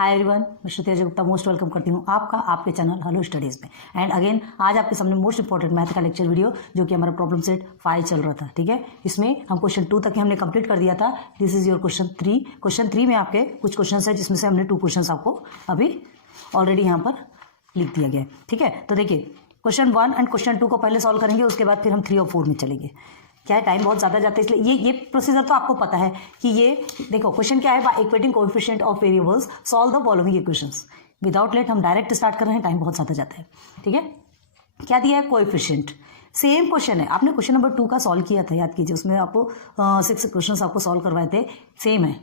Hi everyone, मैं श्रुति Ajay Gupta most welcome करती हूँ आपका आपके चैनल हेलो स्टडीज़ में। एंड अगेन आज आपके सामने मोस्ट इंपॉर्टेंट मैथ का लेक्चर वीडियो जो कि हमारा प्रॉब्लम सेट 5 चल रहा था। ठीक है, इसमें हम क्वेश्चन 2 तक हमने कंप्लीट कर दिया था। This is your question 3। Question 3 में आपके कुछ क्वेश्चन है जिसमें से हमने 2 क्वेश्चन आपको अभी ऑलरेडी यहाँ पर लिख दिया गया है। ठीक है, तो देखिए क्वेश्चन 1 एंड क्वेश्चन 2 को पहले सॉल्व करेंगे, उसके बाद फिर हम 3 और 4 में चलेंगे। क्या है, टाइम बहुत ज़्यादा जाता है, इसलिए ये प्रोसीजर तो आपको पता है कि ये देखो क्वेश्चन क्या है, by equating coefficient of variables solve the following equations. Without late हम डायरेक्ट स्टार्ट कर रहे हैं, टाइम बहुत ज़्यादा जाता है। ठीक है, क्या दिया है, कोएफिशिएंट। सेम क्वेश्चन है, आपने क्वेश्चन नंबर 2 का सॉल्व किया था, याद कीजिए, उसमें आपको 6 क्वेश्चन आपको सॉल्व करवाए थे। सेम है,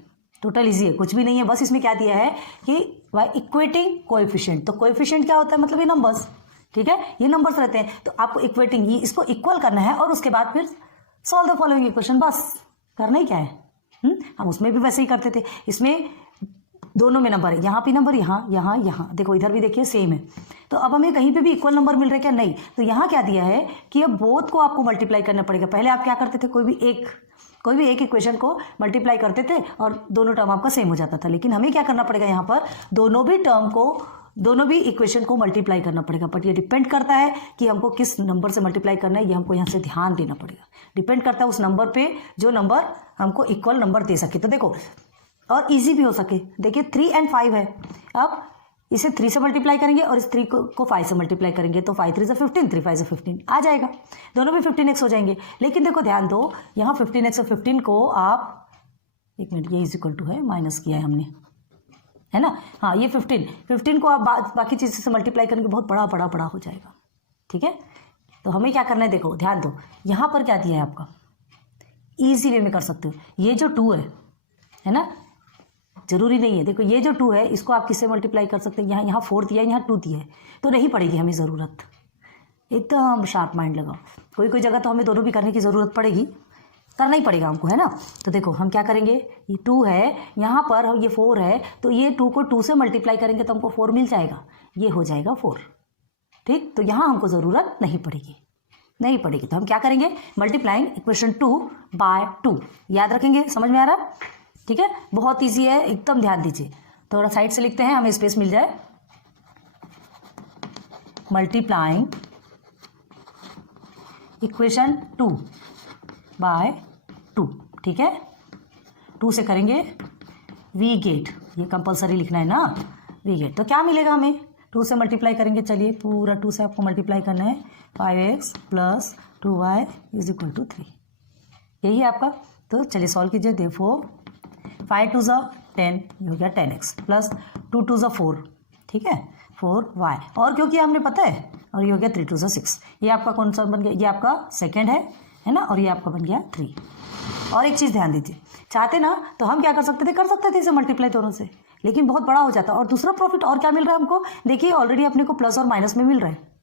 टोटल इजी है, कुछ भी नहीं है। बस इसमें क्या दिया है कि बाय इक्वेटिंग कोएफिशिएंट। तो कोएफिशिएंट क्या होता है, मतलब ये नंबर्स। ठीक है, ये नंबर्स रहते हैं, तो आपको इक्वेटिंग ये इसको इक्वल करना है और उसके बाद फिर सॉल्व द फॉलोइंग इक्वेशन। बस करना ही क्या है। हम उसमें भी वैसे ही करते थे। इसमें दोनों में नंबर है, यहाँ भी नंबर, यहाँ देखो, इधर भी देखिए सेम है। तो अब हमें कहीं पे भी इक्वल नंबर मिल रहे क्या, नहीं। तो यहाँ क्या दिया है कि अब बोथ को आपको मल्टीप्लाई करना पड़ेगा। पहले आप क्या करते थे, कोई भी एक इक्वेशन को मल्टीप्लाई करते थे और दोनों टर्म आपका सेम हो जाता था। लेकिन हमें क्या करना पड़ेगा, यहाँ पर दोनों भी इक्वेशन को मल्टीप्लाई करना पड़ेगा। बट ये डिपेंड करता है कि हमको किस नंबर से मल्टीप्लाई करना है, ये हमको यहाँ से ध्यान देना पड़ेगा। डिपेंड करता है उस नंबर पे जो नंबर हमको इक्वल नंबर दे सके। तो देखो, और इजी भी हो सके। देखिए 3 और 5 है, अब इसे 3 से मल्टीप्लाई करेंगे और इस 3 को 5 से मल्टीप्लाई करेंगे, तो 5 3 से 15, 3 5 से 15 आ जाएगा। दोनों भी 15x हो जाएंगे। लेकिन देखो ध्यान दो, यहाँ 15x और 15 को आप, एक मिनट, ये इज इक्वल टू है, माइनस किया है हमने, है ना। हाँ, ये 15 को आप बाकी चीज़ से मल्टीप्लाई करेंगे, बहुत बड़ा हो जाएगा। ठीक है, तो हमें क्या करना है, देखो ध्यान दो, यहाँ पर क्या दिया है आपका, ईजी वे में कर सकते हो। ये जो 2 है ना, जरूरी नहीं है। देखो ये जो 2 है, इसको आप किससे मल्टीप्लाई कर सकते हैं, यहाँ 4 दिया है, यहाँ 2 दिया है, तो नहीं पड़ेगी हमें ज़रूरत। एकदम शार्प माइंड लगाओ। कोई जगह तो हमें दोनों भी करने की ज़रूरत पड़ेगी, करना ही पड़ेगा हमको, है ना। तो देखो हम क्या करेंगे, ये 2 है, यहाँ पर ये 4 है, तो ये 2 को 2 से मल्टीप्लाई करेंगे तो हमको 4 मिल जाएगा, ये हो जाएगा 4। ठीक, तो यहाँ हमको ज़रूरत नहीं पड़ेगी। तो हम क्या करेंगे, मल्टीप्लाइंग इक्वेशन 2 बाय 2। याद रखेंगे, समझ में आ रहा है। ठीक है, बहुत ईजी है, एकदम ध्यान दीजिए। थोड़ा साइड से लिखते हैं, हमें स्पेस मिल जाए। Multiplying equation 2 by 2। ठीक है, 2 से करेंगे वी गेट, ये कंपलसरी लिखना है ना, वी गेट। तो क्या मिलेगा हमें, 2 से मल्टीप्लाई करेंगे, चलिए पूरा 2 से आपको मल्टीप्लाई करना है। 5x plus 2y is equal to 3, यही है आपका। तो चलिए सॉल्व कीजिए। देखो 5 2 ज़ा 10, ये हो गया 10x प्लस 2 2 ज़ा 4, ठीक है, 4y, और क्यों किया हमने पता है, और ये हो गया 3 2 ज़ा 6। ये आपका कौन सा बन गया, ये आपका सेकेंड है ना, और ये आपका बन गया 3। और एक चीज़ ध्यान दीजिए, चाहते ना तो हम क्या कर सकते थे इसे मल्टीप्लाई दोनों से, लेकिन बहुत बड़ा हो जाता। और दूसरा प्रॉफिट और क्या मिल रहा है हमको, देखिए ऑलरेडी अपने को प्लस और माइनस में मिल रहा है।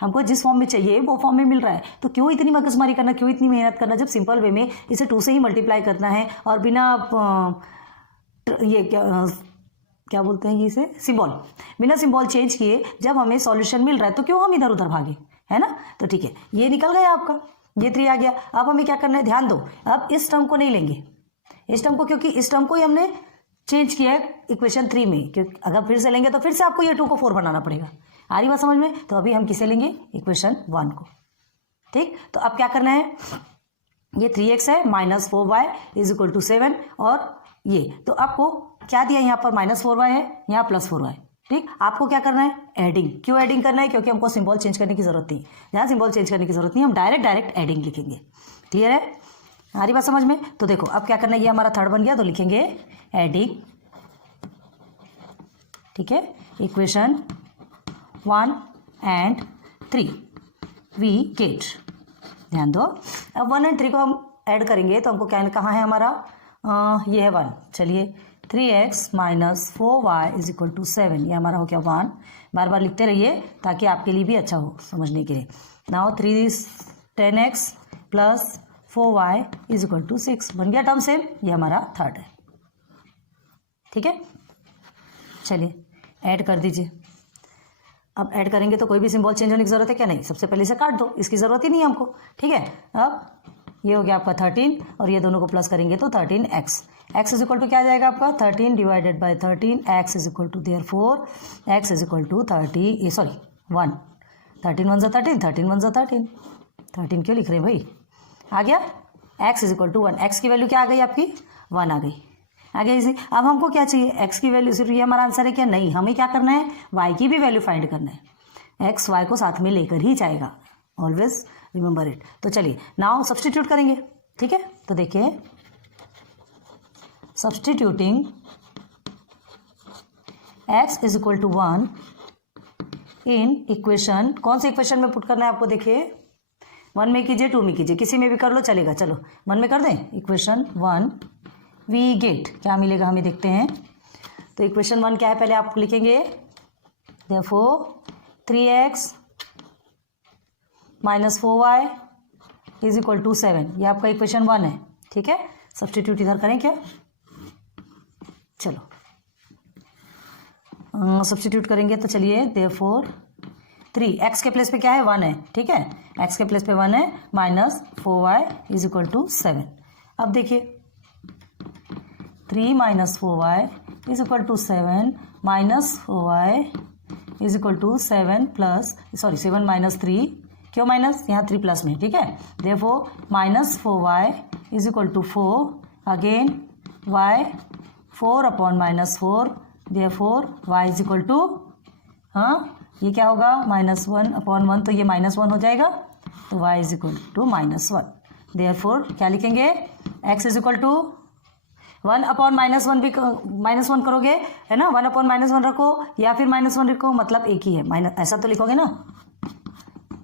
हमको जिस फॉर्म में चाहिए वो फॉर्म में मिल रहा है, तो क्यों इतनी मगजमारी करना, क्यों इतनी मेहनत करना, जब सिंपल वे में इसे 2 से ही मल्टीप्लाई करना है और बिना ये क्या बोलते हैं, इसे सिंबल, बिना सिंबल चेंज किए जब हमें सॉल्यूशन मिल रहा है, तो क्यों हम इधर उधर भागे, है ना। तो ठीक है, ये निकल गया आपका, ये 3 आ गया। अब हमें क्या करना है, ध्यान दो, अब इस टर्म को नहीं लेंगे, इस टर्म को, क्योंकि इस टर्म को ही हमने चेंज किया है इक्वेशन 3 में। क्योंकि अगर फिर से लेंगे तो फिर से आपको ये 2 को 4 बनाना पड़ेगा। आ रही बात समझ में। तो अभी हम किसे लेंगे, इक्वेशन 1 को। ठीक, तो अब क्या करना है, ये 3x है minus 4y is equal to 7, और ये तो आपको क्या दिया, यहाँ पर माइनस 4y है, यहाँ प्लस 4y। ठीक, आपको क्या करना है, एडिंग। क्यों एडिंग करना है, क्योंकि हमको सिंबल चेंज करने की जरूरत नहीं। जहाँ सिंबल चेंज करने की जरूरत नहीं, हम डायरेक्ट एडिंग लिखेंगे। क्लियर है, आ रही बात समझ में। तो देखो अब क्या करना है, ये हमारा 3rd बन गया, तो लिखेंगे एडिंग। ठीक है, इक्वेशन 1 and 3 वी गेट। ध्यान दो, अब 1 और 3 को हम ऐड करेंगे तो हमको क्या, कहाँ है हमारा, ये है 1। चलिए 3x minus 4y is equal to 7, ये हमारा हो गया 1। बार बार लिखते रहिए ताकि आपके लिए भी अच्छा हो समझने के लिए। Now 10x plus 4y is equal to 6 बन गया टर्म सेम, ये हमारा 3rd है। ठीक है, चलिए ऐड कर दीजिए। अब ऐड करेंगे तो कोई भी सिंबल चेंज होने की जरूरत है क्या, नहीं। सबसे पहले इसे काट दो, इसकी जरूरत ही नहीं है हमको। ठीक है, अब ये हो गया आपका 13 और ये दोनों को प्लस करेंगे तो 13x। x is equal to क्या आ जाएगा आपका 13 divided by 13, x is equal to therefore x is equal to 30 sorry 1, 13 1 ज़ा 13, 13 1 ज़ा 13, 13 क्यों लिख रहे हैं भाई, आ गया x is equal to 1। x की वैल्यू क्या आ गई आपकी 1 आ गई, आ गया इसी। अब हमको क्या चाहिए, x की वैल्यू, सिर्फ ये हमारा आंसर है क्या, नहीं, हमें क्या करना है y की भी वैल्यू फाइंड करना है, x y को साथ में लेकर ही जाएगा, ऑलवेज रिमेंबर इट। तो चलिए नाउ सब्सटीट्यूट करेंगे, ठीक है। तो देखिए substituting x is equal to 1 in equation, कौन से इक्वेशन में पुट करना है आपको, देखिए 1 में कीजिए 2 में कीजिए, किसी में भी कर लो चलेगा, चलो 1 में कर दें, इक्वेशन 1 वी गेट क्या मिलेगा हमें देखते हैं। तो इक्वेशन 1 क्या है, पहले आप लिखेंगे therefore 3x minus 4y is equal to 7, ये आपका इक्वेशन 1 है, ठीक है। सब्सटीट्यूट इधर करें क्या, चलो सब्सटीट्यूट करेंगे तो चलिए देयरफॉर 3 x के प्लेस पे क्या है 1 है, ठीक है, x के प्लेस पे 1 है, minus 4y is equal to 7। अब देखिए 3 minus 4y is equal to 7, minus 4y is equal to 7 plus, sorry 7 minus 3, क्यों माइनस, यहाँ 3 प्लस में, ठीक है। Therefore minus 4y is equal to 4, again y 4 upon minus 4, therefore y is equal to, हाँ ये क्या होगा -1 अपॉन 1, तो ये -1 हो जाएगा, तो y is equal to -1। Therefore क्या लिखेंगे, x is equal to 1 upon -1 भी -1 करोगे है ना, 1 अपॉन -1 रखो या फिर -1 रखो, मतलब एक ही है, माइनस ऐसा तो लिखोगे ना,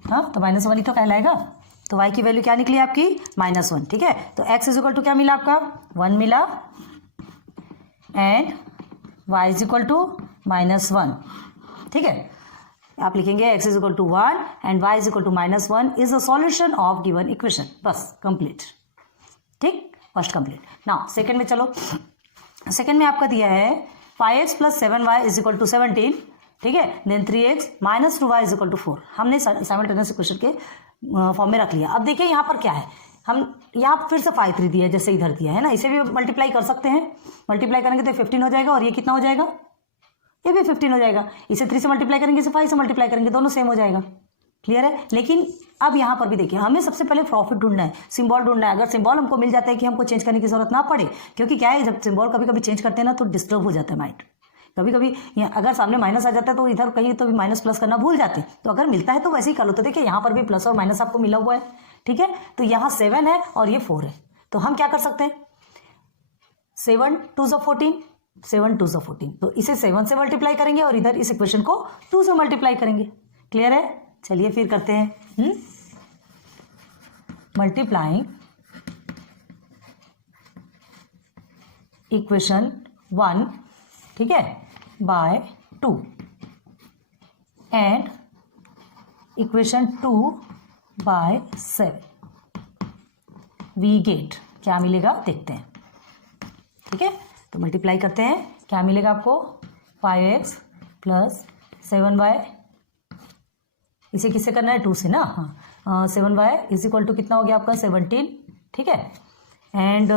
हाँ तो -1 ही तो कहलाएगा। तो y की वैल्यू क्या निकली आपकी -1, ठीक है। तो x इज इक्वल टू क्या मिला आपका 1 मिला, and y is equal to -1, ठीक है। आप लिखेंगे x is equal to 1 and y is equal to -1 is the solution of given equation, बस कंप्लीट, ठीक, फर्स्ट कंप्लीट। नाउ सेकंड में चलो, सेकंड में आपका दिया है 5x plus 7y is equal to 17, ठीक है, then 3x minus 2y is equal to 4, हमने साइमल्टेनियस इक्वेशन के फॉर्म में रख लिया। अब देखिए यहाँ पर क्या है, हम यहाँ फिर से 5 3 दिया है जैसे इधर दिया है ना, इसे भी मल्टीप्लाई कर सकते हैं, मल्टीप्लाई करेंगे तो 15 हो जाएगा, और ये कितना हो जाएगा, ये भी 15 हो जाएगा। इसे 3 से मल्टीप्लाई करेंगे, इसे 5 से मल्टीप्लाई करेंगे, दोनों सेम हो जाएगा, क्लियर है। लेकिन अब यहाँ पर भी देखिए हमें सबसे पहले प्रॉफिट ढूंढना है, सिंबल ढूंढना है। अगर सिंबल हमको मिल जाता है कि हमको चेंज करने की जरूरत ना पड़े, क्योंकि क्या है जब सिंबल कभी कभी चेंज करते हैं ना तो डिस्टर्ब हो जाता है माइंड, कभी कभी अगर सामने माइनस आ जाता है तो इधर कहीं तो भी माइनस प्लस करना भूल जाते हैं, तो अगर मिलता है तो वैसे ही कर लो। तो देखिए यहाँ पर भी प्लस और माइनस आपको मिला हुआ है, ठीक है। तो यहाँ 7 है और ये 4 है, तो हम क्या कर सकते हैं, 7 2 ज़ा 14, 7 2 ज़ा 14, तो इसे 7 से मल्टीप्लाई करेंगे और इधर इस इक्वेशन को 2 से मल्टीप्लाई करेंगे, क्लियर है। चलिए फिर करते हैं, मल्टीप्लाइंग इक्वेशन 1, ठीक है, by 2 and equation 2 by 7, we get क्या मिलेगा देखते हैं, ठीक है। तो मल्टीप्लाई करते हैं, क्या मिलेगा आपको 5x प्लस 7y, इसे किससे करना है 2 से ना, हाँ 7y इज इक्वल टू कितना हो गया आपका 17, ठीक है। एंड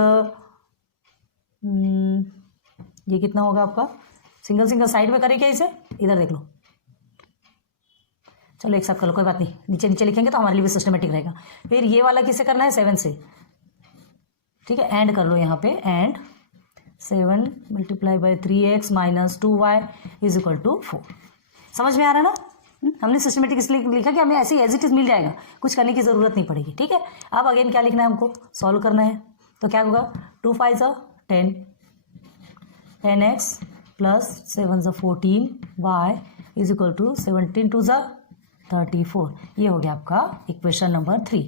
ये कितना होगा आपका, सिंगल सिंगल साइड में करें क्या इसे, इधर देख लो, चलो एक साथ कर लो, कोई बात नहीं, नीचे नीचे लिखेंगे तो हमारे लिए भी सिस्टमेटिक रहेगा। फिर ये वाला किससे करना है 7 से, ठीक है, एंड कर लो यहाँ पे, and 7 multiply by 3x minus 2y is equal to 4। समझ में आ रहा है ना, हमने सिस्टमेटिक इसलिए लिखा कि हमें ऐसे एज इट इज मिल जाएगा, कुछ करने की जरूरत नहीं पड़ेगी, ठीक है। अब अगेन क्या लिखना है हमको, सॉल्व करना है, तो क्या होगा 2 5 ज़ा 10, 10x प्लस 7 ज़ा 14, y इज इक्वल टू 17 2 ज़ा 34, ये हो गया आपका इक्वेशन नंबर 3,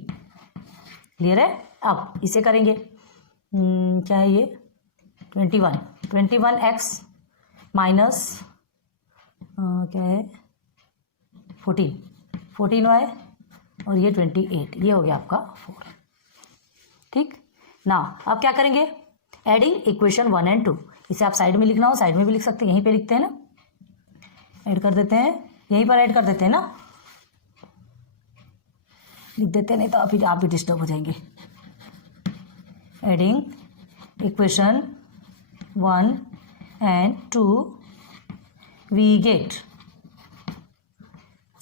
क्लियर है। अब इसे करेंगे, क्या है ये 21x माइनस क्या है 14y और ये 28, ये हो गया आपका 4, ठीक ना। अब क्या करेंगे, एडिंग इक्वेशन 1 एंड 2, इसे आप साइड में लिखना हो साइड में भी लिख सकते हैं, यहीं पे लिखते हैं ना, ऐड कर देते हैं, यहीं पर ऐड कर देते हैं ना, लिख देते हैं, नहीं तो आप भी डिस्टर्ब हो जाएंगे, adding equation 1 and 2 we get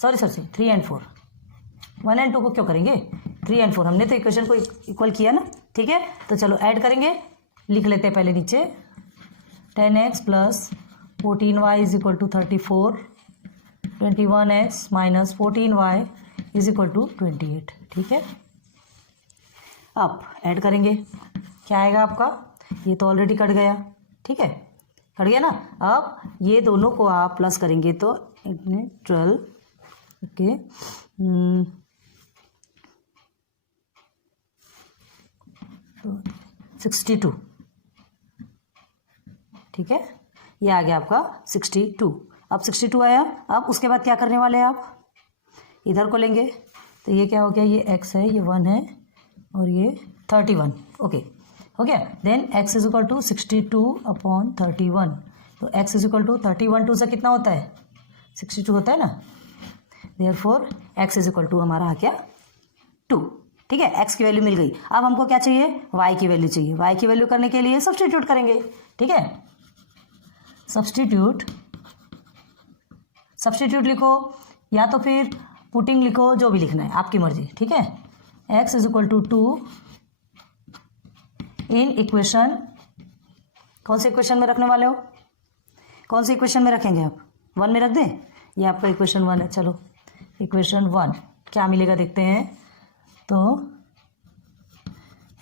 3 and 4। 1 and 2 को क्यों करेंगे, 3 and 4 हमने तो इक्वेशन को इक्वल किया ना, ठीक है। तो चलो ऐड करेंगे, लिख लेते हैं पहले नीचे 10x plus 14y is equal to 34, 21x minus 14y is equal to 28, ठीक है। अब ऐड करेंगे, क्या आएगा आपका, ये तो ऑलरेडी कट गया, ठीक है, कट गया ना। अब ये दोनों को आप प्लस करेंगे तो 12, ओके, 62, ठीक है, ये आ गया आपका 62। अब 62 आया, अब उसके बाद क्या करने वाले हैं आप, इधर को लेंगे तो ये क्या हो गया, ये x है, ये 1 है और ये 31, ओके हो गया। Then x is equal to 62/31, तो x इज इक्वल टू 31 2 से कितना होता है 62 होता है ना, therefore x is equal to हमारा आ गया 2, ठीक है। x की वैल्यू मिल गई। अब हमको क्या चाहिए, y की वैल्यू चाहिए। y की वैल्यू करने के लिए सब्सटीट्यूट करेंगे, ठीक है। सब्सटीट्यूट लिखो या तो फिर पुटिंग लिखो, जो भी लिखना है आपकी मर्जी, ठीक है। x is equal to 2 in equation, कौन से इक्वेशन में रखने वाले हो, कौन सी इक्वेशन में रखेंगे आप, 1 में रख दें, ये आपका इक्वेशन 1 है। चलो इक्वेशन 1 क्या मिलेगा देखते हैं, तो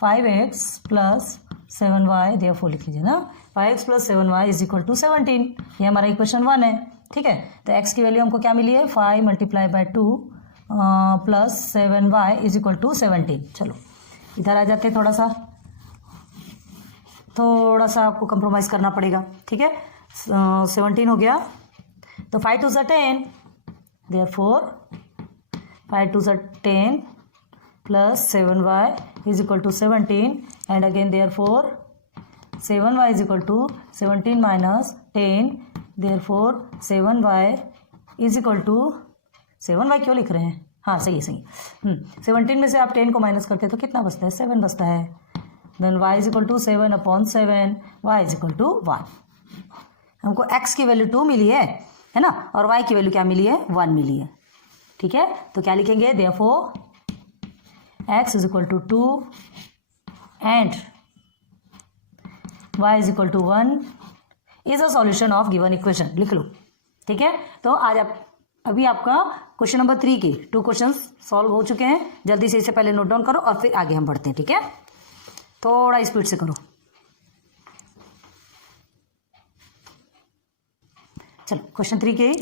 5x प्लस 7y, देयरफॉर लिख लीजिए ना, 5x plus 7y is equal to 17, ये हमारा इक्वेशन 1 है, ठीक है। तो x की वैल्यू हमको क्या मिली है, 5 multiply by 2 plus 7y is equal to 17। चलो इधर आ जाते हैं, थोड़ा सा आपको कंप्रोमाइज़ करना पड़ेगा, ठीक है। 17 हो गया, तो 5 2 10, therefore 5 2 10 plus 7y is equal to 17 and again therefore 7y is equal to 17 minus 10, therefore 7y is equal to 7y क्यों लिख रहे हैं, हाँ सही है। 17 में से आप 10 को माइनस करते हैं तो कितना बचता है, 7 बचता है। Then y is equal to 7/7, y is equal to 1। हमको x की वैल्यू 2 मिली है ना, और y की वैल्यू क्या मिली है, 1 मिली है, ठीक है। तो क्या लिखेंगे, therefore x is equal to 2 and y is equal to 1 is a solution of given equation, लिख लो, ठीक है। तो आज अभी आपका क्वेश्चन नंबर 3 के 2 क्वेश्चन सॉल्व हो चुके हैं। जल्दी से इसे पहले नोट डाउन करो और फिर आगे हम बढ़ते हैं, ठीक है। थोड़ा स्पीड से करो। चलो क्वेश्चन 3 के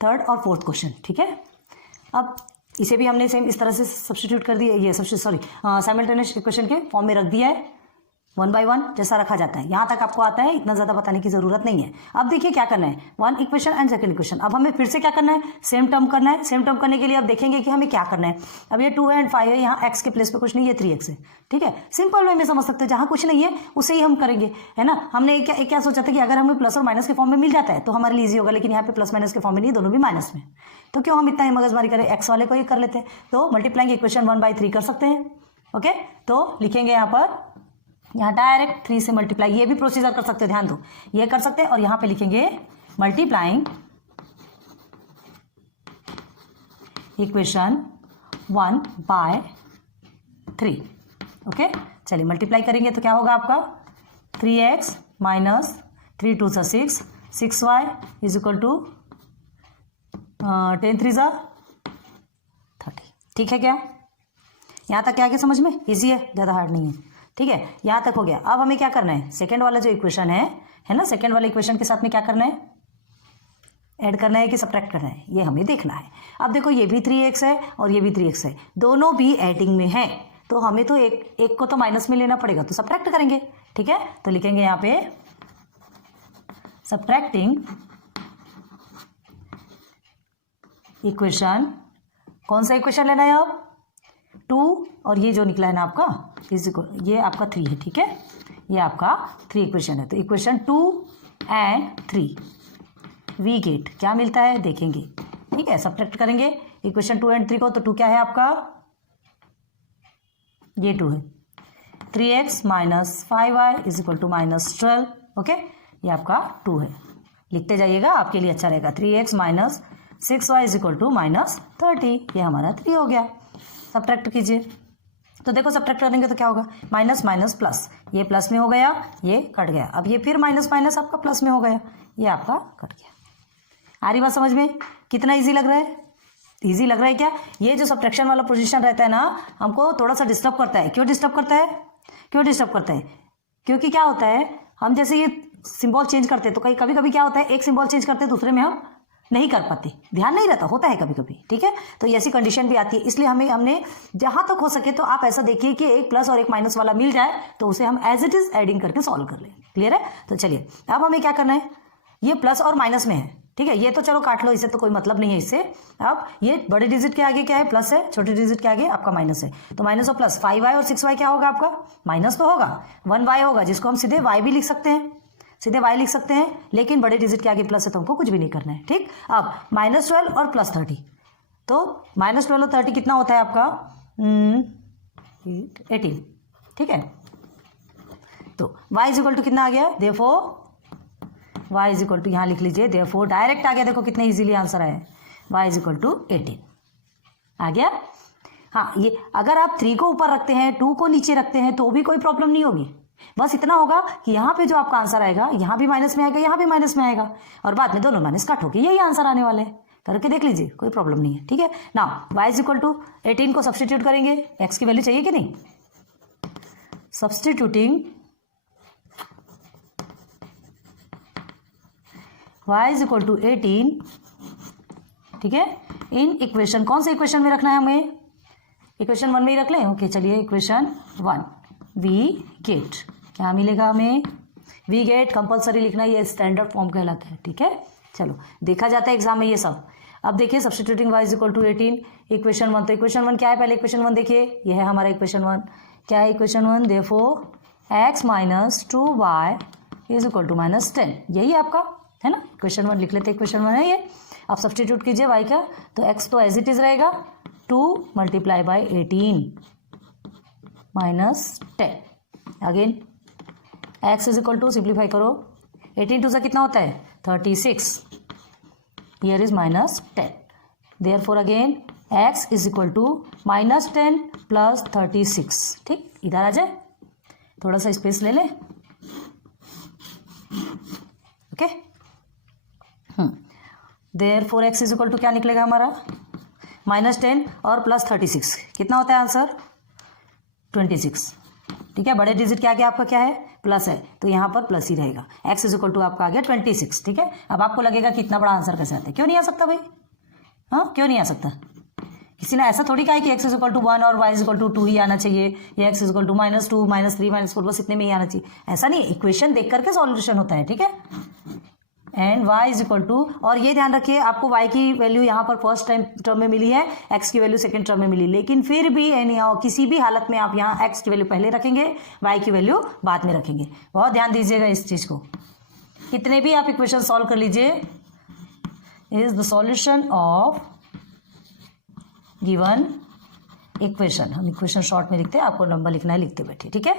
3rd और 4th क्वेश्चन, ठीक है। अब इसे भी हमने सेम इस तरह से सब्स्टिट्यूट कर दिया, ये साइमल्टेनियस इक्वेशन के फॉर्म में रख दिया है, 1 by 1 जैसा रखा जाता है। यहाँ तक आपको आता है, इतना ज़्यादा बताने की ज़रूरत नहीं है। अब देखिए क्या करना है, 1 इक्वेशन एंड 2nd इक्वेशन। अब हमें फिर से क्या करना है, सेम टर्म करना है। सेम टर्म करने के लिए अब देखेंगे कि हमें क्या करना है। अब ये 2 एंड 5 है, यहाँ x के प्लेस पे कुछ नहीं है, 3x है, ठीक है। सिंपल वे में समझ सकते हैं, जहाँ कुछ नहीं है उसे ही हम करेंगे, है ना। हमने क्या सोचा था कि अगर हमें प्लस और माइनस के फॉर्म में मिल जाता है तो हमारे लिए ईजी होगा, लेकिन यहाँ पे प्लस माइनस के फॉर्म में नहीं, दोनों भी माइनस में, तो क्यों हम इतना मगजमारी करें, x वाले को ही कर लेते हैं। तो मल्टीप्लाइंग इक्वेशन 1/3 कर सकते हैं, ओके। तो लिखेंगे यहाँ पर, यहाँ डायरेक्ट 3 से मल्टीप्लाई, ये भी प्रोसीजर कर सकते हैं, ध्यान दो, ये कर सकते हैं। और यहाँ पे लिखेंगे मल्टीप्लाइंग इक्वेशन 1/3, ओके। चलिए मल्टीप्लाई करेंगे तो क्या होगा आपका, 3x minus 3 2 6, 6y is equal to 10 3 30, ठीक है। क्या यहाँ तक क्या आगे समझ में इजी है, ज़्यादा हार्ड नहीं है, ठीक है। यहाँ तक हो गया। अब हमें क्या करना है, सेकंड वाला जो इक्वेशन है ना, सेकंड वाले इक्वेशन के साथ में क्या करना है, ऐड करना है कि सब्ट्रैक्ट करना है, ये हमें देखना है। अब देखो ये भी 3x है और ये भी 3x है, दोनों भी एडिंग में है, तो हमें तो एक को तो माइनस में लेना पड़ेगा, तो सब्ट्रैक्ट करेंगे, ठीक है। तो लिखेंगे यहाँ पे सब्ट्रैक्टिंग इक्वेशन, कौन सा इक्वेशन लेना है अब, 2 और ये जो निकला है ना आपका ये आपका 3 है, ठीक है। ये आपका 3 इक्वेशन है, तो इक्वेशन 2 एंड 3 वी गेट क्या मिलता है देखेंगे, ठीक है। सब्ट्रैक्ट करेंगे इक्वेशन 2 एंड 3 को, तो 2 क्या है आपका, ये 2 है, 3x minus 5y is equal to -12। Okay, ये आपका 2 है, लिखते जाइएगा, आपके लिए अच्छा रहेगा। 3x minus 6y is equal to -30, ये हमारा 3 हो गया। सब्ट्रैक्ट कीजिए, तो देखो सब्ट्रैक्ट करेंगे तो क्या होगा, माइनस माइनस प्लस, ये प्लस में हो गया, ये कट गया, अब ये फिर माइनस माइनस आपका प्लस में हो गया, ये आपका कट गया। आ रही बात समझ में? कितना इजी लग रहा है? इजी लग रहा है क्या? ये जो सब्ट्रैक्शन वाला पोजीशन रहता है ना, हमको थोड़ा सा डिस्टर्ब करता है। क्यों डिस्टर्ब करता है? क्यों डिस्टर्ब करता है? क्योंकि क्या होता है, हम जैसे ये सिंबल चेंज करते हैं तो कभी कभी क्या होता है, एक सिंबल चेंज करते हैं दूसरे में हम नहीं कर पाते, ध्यान नहीं रहता, होता है कभी कभी, ठीक है। तो ऐसी कंडीशन भी आती है, इसलिए हमने जहां तक हो सके तो आप ऐसा देखिए कि एक प्लस और एक माइनस वाला मिल जाए तो उसे हम एज इट इज एडिंग करके सॉल्व कर लें। क्लियर है? तो चलिए अब हमें क्या करना है, ये प्लस और माइनस में है, ठीक है, ये तो चलो काट लो, इससे तो कोई मतलब नहीं है इससे। अब ये बड़े डिजिट के आगे क्या है, प्लस है, छोटे डिजिट के आगे आपका माइनस है, तो माइनस और प्लस 5y और 6y क्या होगा आपका, माइनस तो होगा, 1y होगा, जिसको हम सीधे y भी लिख सकते हैं, सीधे y लिख सकते हैं, लेकिन बड़े डिजिट के आगे प्लस है तो हमको कुछ भी नहीं करना है, ठीक। अब -12 और +30, तो -12 और 30 कितना होता है आपका 18, ठीक है। तो y इज इक्वल टू कितना आ गया, therefore y is equal to, यहाँ लिख लीजिए, देयरफॉर डायरेक्ट आ गया, देखो कितने इजीली आंसर आया, y इज इक्वल टू 18 आ गया। हाँ, ये अगर आप 3 को ऊपर रखते हैं, 2 को नीचे रखते हैं तो भी कोई प्रॉब्लम नहीं होगी, बस इतना होगा कि यहाँ पे जो आपका आंसर आएगा, यहाँ भी माइनस में आएगा, यहाँ भी माइनस में आएगा, और बाद में दोनों माइनस कट होगी, यही आंसर आने वाले हैं। करके देख लीजिए, कोई प्रॉब्लम नहीं है, ठीक है ना। y इज इक्वल टू 18 को सब्सटीट्यूट करेंगे, x की वैल्यू चाहिए कि नहीं, substituting y is equal to 18, ठीक है, इन इक्वेशन, कौन से इक्वेशन में रखना है हमें, इक्वेशन 1 में ही रख लें। ओके, चलिए इक्वेशन 1, वी गेट, क्या मिलेगा हमें, वी गेट कंपल्सरी लिखना, ये स्टैंडर्ड फॉर्म कहलाता है, ठीक है। चलो, देखा जाता है एग्जाम में ये सब। अब देखिए substituting y is equal to 18, equation 1, तो इक्वेशन 1 क्या है, पहले इक्वेशन 1 देखिए, ये है हमारा इक्वेशन 1, क्या है equation 1, therefore x minus 2y is equal to -10, यही आपका है ना, इक्वेशन 1 लिख लेते हैं, इक्वेशन 1 है ये। अब सब्सटीट्यूट कीजिए y का, तो x तो एज इट इज रहेगा, 2 multiply by 18 -10, again x is equal to, simplify करो, 18 टू से कितना होता है 36, here is -10, therefore again x is equal to -10 plus 36, ठीक, इधर आ जाए, थोड़ा सा स्पेस ले लें, okay. Therefore x is equal to क्या निकलेगा हमारा, -10 और प्लस 36, कितना होता है आंसर 26, ठीक है। बड़े डिजिट के आगे आपका क्या है, प्लस है, तो यहाँ पर प्लस ही रहेगा, x इज इक्वल टू आपका आ गया 26, ठीक है। अब आपको लगेगा कि इतना बड़ा आंसर कैसे आता है, क्यों नहीं आ सकता भाई, हाँ क्यों नहीं आ सकता, किसी ने ऐसा थोड़ी कहा है कि x इज इक्वल टू 1 और y इज इक्वल टू 2 ही आना चाहिए, या x इज इक्वल टू -2 -3 -4 बस इतने में ही आना चाहिए, ऐसा नहीं, इक्वेशन देख करके सॉल्यूशन होता है, ठीक है। And y is equal to, और ये ध्यान रखिए आपको y की वैल्यू यहाँ पर फर्स्ट टर्म में मिली है, x की वैल्यू सेकंड टर्म में मिली, लेकिन फिर भी किसी भी हालत में आप यहाँ x की वैल्यू पहले रखेंगे, y की वैल्यू बाद में रखेंगे, बहुत ध्यान दीजिएगा इस चीज को। कितने भी आप इक्वेशन सॉल्व कर लीजिए, is the solution of given equation, हम इक्वेशन शॉर्ट में लिखते हैं, आपको नंबर लिखना है, लिखते बैठे, ठीक है।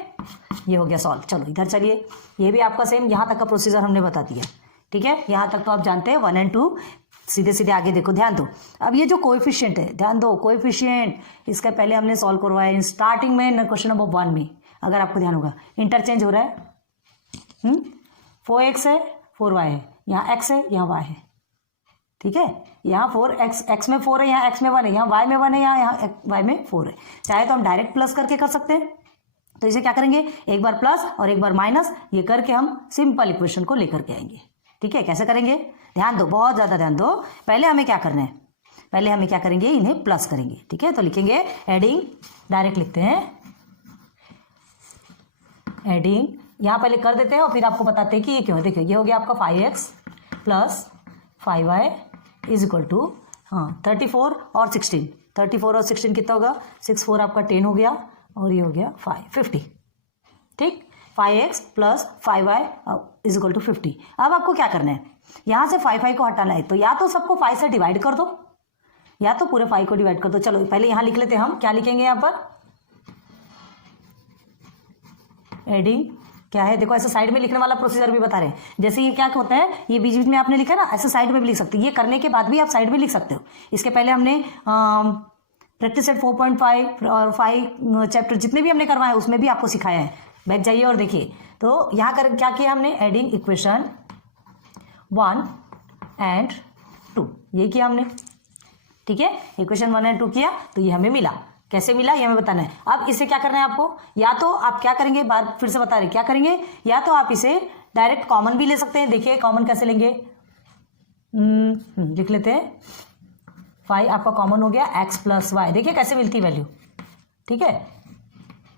ये हो गया सॉल्व। चलो इधर चलिए, ये भी आपका सेम, यहाँ तक का प्रोसीजर हमने बता दिया, ठीक है, यहाँ तक तो आप जानते हैं 1 और 2, सीधे सीधे आगे देखो, ध्यान दो। अब ये जो कोएफिशिएंट है, ध्यान दो, कोएफिशिएंट इसका पहले हमने सॉल्व करवाया स्टार्टिंग में, क्वेश्चन नंबर 1 में, अगर आपको ध्यान होगा इंटरचेंज हो रहा है, 4x है 4y है, यहाँ x है यहाँ y है, ठीक है, यहाँ 4x, x में 4 है, यहाँ x में 1 है, यहाँ y में 1 है, यहाँ y में 4 है। चाहे तो हम डायरेक्ट प्लस करके कर सकते हैं, तो इसे क्या करेंगे, एक बार प्लस और एक बार माइनस, ये करके हम सिंपल इक्वेशन को लेकर के आएंगे, ठीक है। कैसे करेंगे, ध्यान दो, बहुत ज़्यादा ध्यान दो। पहले हमें क्या करना है, पहले हमें क्या करेंगे, इन्हें प्लस करेंगे, ठीक है। तो लिखेंगे एडिंग, डायरेक्ट लिखते हैं एडिंग, यहाँ पहले कर देते हैं और फिर आपको बताते हैं कि ये क्यों है। देखिए ये हो गया आपका 5x plus 5y is equal to 34 और 16, 34 और 16 कितना होगा, 6 4 आपका 10 हो गया, और ये हो गया 50, ठीक। 5x plus 5y is equal to 50। अब आपको क्या करना है, यहाँ से 5 को हटाना है, तो या तो सबको 5 से डिवाइड कर दो, या तो पूरे 5 को डिवाइड कर दो। चलो पहले यहाँ लिख लेते हैं, हम क्या लिखेंगे यहाँ पर, एडिंग क्या है, देखो ऐसे साइड में लिखने वाला प्रोसीजर भी बता रहे हैं। जैसे ये क्या होता है, ये बीच बीच में आपने लिखा ना, ऐसे साइड में भी लिख सकते हैं। ये करने के बाद भी आप साइड में लिख सकते हो। इसके पहले हमने प्रैक्टिस सेट 4.5 और 5 चैप्टर जितने भी हमने करवाए उसमें भी आपको सिखाया है। बैक जाइए और देखिए। तो यहाँ कर क्या किया हमने, एडिंग इक्वेशन 1 एंड 2 ये किया हमने, ठीक है। इक्वेशन 1 एंड 2 किया तो ये हमें मिला। कैसे मिला ये हमें बताना है। अब इसे क्या करना है आपको, या तो आप क्या करेंगे, बात फिर से बता रहे क्या करेंगे, या तो आप इसे डायरेक्ट कॉमन भी ले सकते हैं। देखिए कॉमन कैसे लेंगे, लिख लेते हैं। 5 आपका कॉमन हो गया, x प्लस वाई, देखिए कैसे मिलती वैल्यू, ठीक है।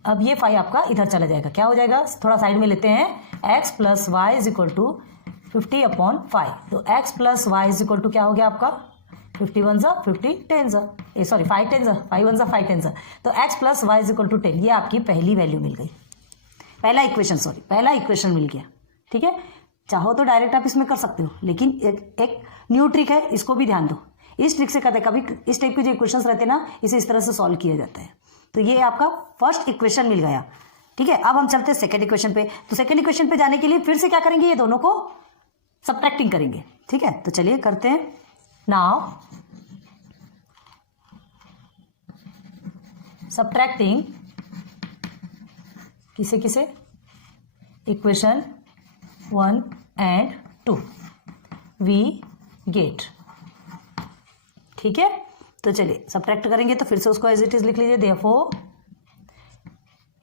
अब ये 5 आपका इधर चला जाएगा, क्या हो जाएगा, थोड़ा साइड में लेते हैं। x plus Y is equal to 50/5। तो x plus Y is equal to क्या हो गया आपका, 51 ज़ा 50 10 ज़ा, 5 10 ज़ा 5 1 ज़ा 5 10 ज़ा। तो x plus Y is equal to 10, ये आपकी पहली वैल्यू मिल गई, पहला इक्वेशन मिल गया, ठीक है। चाहो तो डायरेक्ट आप इसमें कर सकते हो, लेकिन एक न्यू ट्रिक है, इसको भी ध्यान दो। इस ट्रिक से करते हैं, कभी इस टाइप के जो इक्वेशंस रहते हैं ना, इसे इस तरह से सॉल्व किया जाता है। तो ये आपका फर्स्ट इक्वेशन मिल गया, ठीक है। अब हम चलते हैं सेकंड इक्वेशन पे। तो सेकंड इक्वेशन पे जाने के लिए फिर से क्या करेंगे, ये दोनों को सबट्रैक्टिंग करेंगे, ठीक है। तो चलिए करते हैं। नाउ सबट्रैक्टिंग किसे किसे, इक्वेशन 1 एंड 2 वी गेट, ठीक है। तो चलिए सबट्रैक्ट करेंगे तो फिर से उसको एज इट इज लिख लीजिए। देयरफॉर,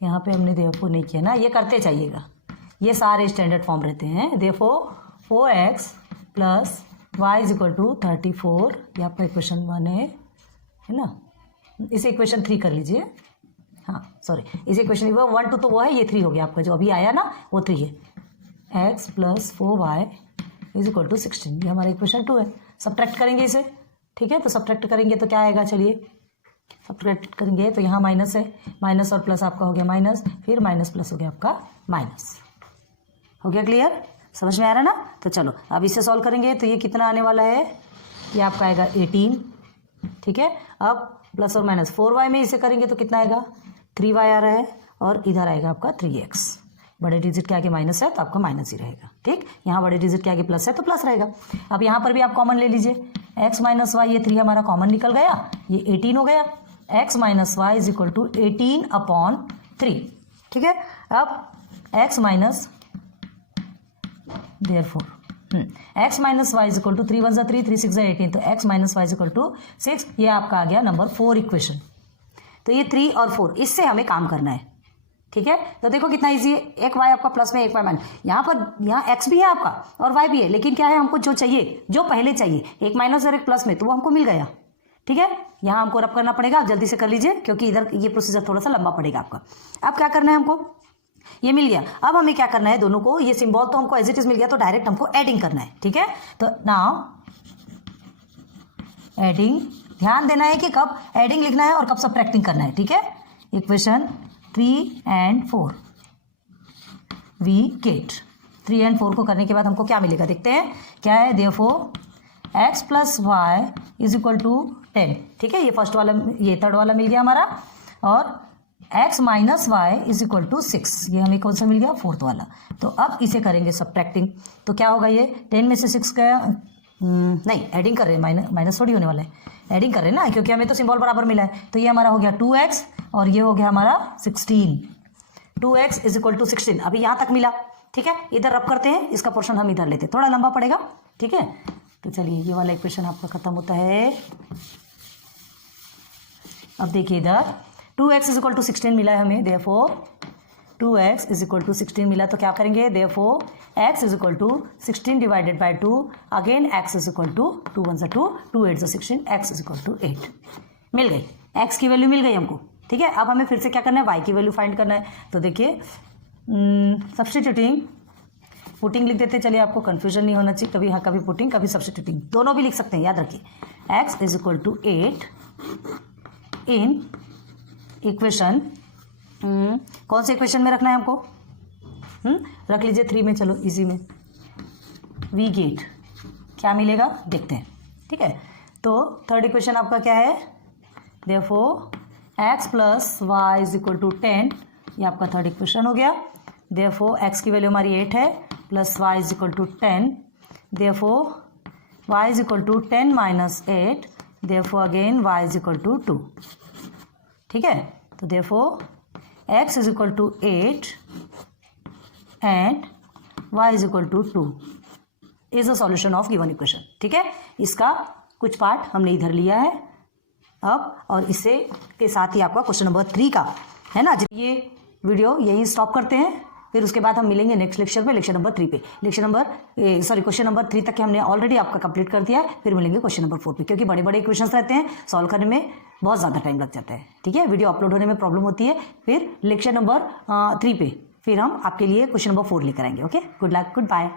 यहाँ पे हमने देयरफॉर नहीं किया ना, ये करते चाहिएगा, ये सारे स्टैंडर्ड फॉर्म रहते हैं। देयरफॉर 4x plus Y is equal to 34, ये आपका इक्वेशन 1 है ना। इसे इक्वेशन 3 कर लीजिए, हाँ सॉरी, इसे इक्वेशन 1 2 तो वो है, ये 3 हो गया आपका, जो अभी आया ना वो 3 है। x plus 4y is equal to 16, ये हमारा इक्वेशन 2 है। सबट्रैक्ट करेंगे इसे, ठीक है। तो सबट्रैक्ट करेंगे तो क्या आएगा, चलिए सबट्रैक्ट करेंगे तो यहाँ माइनस है, माइनस और प्लस आपका हो गया माइनस, फिर माइनस प्लस हो गया आपका माइनस। हो गया क्लियर, समझ में आ रहा ना। तो चलो अब इसे सॉल्व करेंगे तो ये कितना आने वाला है, ये आपका आएगा 18, ठीक है। अब प्लस और माइनस 4y में इसे करेंगे तो कितना आएगा, 3y आ रहा है, और इधर आएगा आपका 3x। बड़े डिजिट के आगे माइनस है तो आपका माइनस ही रहेगा, ठीक। यहाँ बड़े डिजिट के आगे प्लस है तो प्लस रहेगा। अब यहाँ पर भी आप कॉमन ले लीजिए, x माइनस वाई, ये 3 हमारा कॉमन निकल गया, ये 18 हो गया। x minus Y is equal to 18/3, ठीक है। अब x minus therefore x minus Y is equal to 3 1 ज़ा 3 3 6 ज़ा 18, तो x minus Y is equal to 6, ये आपका आ गया नंबर 4 इक्वेशन। तो ये 3 और 4, इससे हमें काम करना है, ठीक है। तो देखो कितना इजी है, एक y आपका प्लस में, एक y माइनस। यहाँ x भी है आपका और y भी है, लेकिन क्या है, हमको जो चाहिए, जो पहले चाहिए, एक माइनस और एक प्लस में, तो वो हमको मिल गया, ठीक है। यहाँ हमको रब करना पड़ेगा, आप जल्दी से कर लीजिए क्योंकि इधर ये प्रोसीजर थोड़ा सा लंबा पड़ेगा आपका। अब क्या करना है हमको, ये मिल गया। अब हमें क्या करना है, दोनों को, ये सिंबल तो हमको एज इट इज मिल गया, तो डायरेक्ट हमको एडिंग करना है, ठीक है। तो नाउ एडिंग, ध्यान देना है कि कब एडिंग लिखना है और कब सबट्रैक्टिंग करना है, ठीक है। Equation 3 and 4 we get, 3 and 4 को करने के बाद हमको क्या मिलेगा, देखते हैं क्या है। Therefore x plus Y is equal to 10, ठीक है। ये फर्स्ट वाला, ये थर्ड वाला मिल गया हमारा, और x minus Y is equal to 6, ये हमें कौन सा मिल गया, फोर्थ वाला। तो अब इसे करेंगे सबट्रैक्टिंग, तो क्या होगा, ये 10 में से 6 गया, नहीं एडिंग कर रहे हैं, माइनस थोड़ी होने वाला है, एडिंग कर रहे हैं ना, क्योंकि हमें तो सिंबल बराबर मिला है। तो ये हमारा हो गया 2x और ये हो गया हमारा 16, 2x इज इक्वल टू 16, अभी यहाँ तक मिला, ठीक है। इधर रब करते हैं, इसका पोर्शन हम इधर लेते हैं, थोड़ा लंबा पड़ेगा, ठीक है। तो चलिए ये वाला इक्वेशन आपका खत्म होता है। अब देखिए इधर 2x इज इक्वल टू 16 मिला है हमें, therefore 2x is equal to 16 मिला, तो क्या करेंगे, therefore x is equal to 16 divided by 2, again x is equal to 2 1 ज़ा 2 2 8 ज़ा 16, x इज इक्वल टू 8 मिल गई, x की वैल्यू मिल गई हमको, ठीक है। अब हमें फिर से क्या करना है, y की वैल्यू फाइंड करना है। तो देखिए सब्सटीट्यूटिंग, पुटिंग लिख देते हैं, चलिए आपको कन्फ्यूजन नहीं होना चाहिए, कभी हाँ कभी पुटिंग कभी सब्सटीट्यूटिंग, दोनों भी लिख सकते हैं, याद रखिए। x is equal to 8 in equation, कौन से इक्वेशन में रखना है हमको, रख लीजिए 3 में, चलो इजी में। वी गेट क्या मिलेगा देखते हैं, ठीक है। तो थर्ड इक्वेशन आपका क्या है, therefore x plus Y is equal to 10, ये आपका थर्ड इक्वेशन हो गया। देयरफॉर x की वैल्यू हमारी 8 है plus y is equal to 10, therefore y is equal to 10 minus 8, therefore again y is equal to 2. ठीक है, तो therefore x is equal to 8 and y is equal to 2 is the solution of given equation. ठीक है, इसका कुछ part हमने इधर लिया है अब, और इससे के साथ ही आपका क्वेश्चन नंबर 3 का है ना. ये वीडियो यही स्टॉप करते हैं, फिर उसके बाद हम मिलेंगे नेक्स्ट लेक्चर पे, लेक्चर नंबर 3 पे. क्वेश्चन नंबर 3 तक के हमने ऑलरेडी आपका कंप्लीट कर दिया है. फिर मिलेंगे क्वेश्चन नंबर 4 पे, क्योंकि बड़े बड़े इक्वेशंस रहते हैं, सॉल्व करने में बहुत ज़्यादा टाइम लग जाता है. ठीक है, वीडियो अपलोड होने में प्रॉब्लम होती है. फिर लेक्चर नंबर 3 पे फिर हम आपके लिए क्वेश्चन नंबर 4 लेकर आएंगे. Okay, good luck, good bye.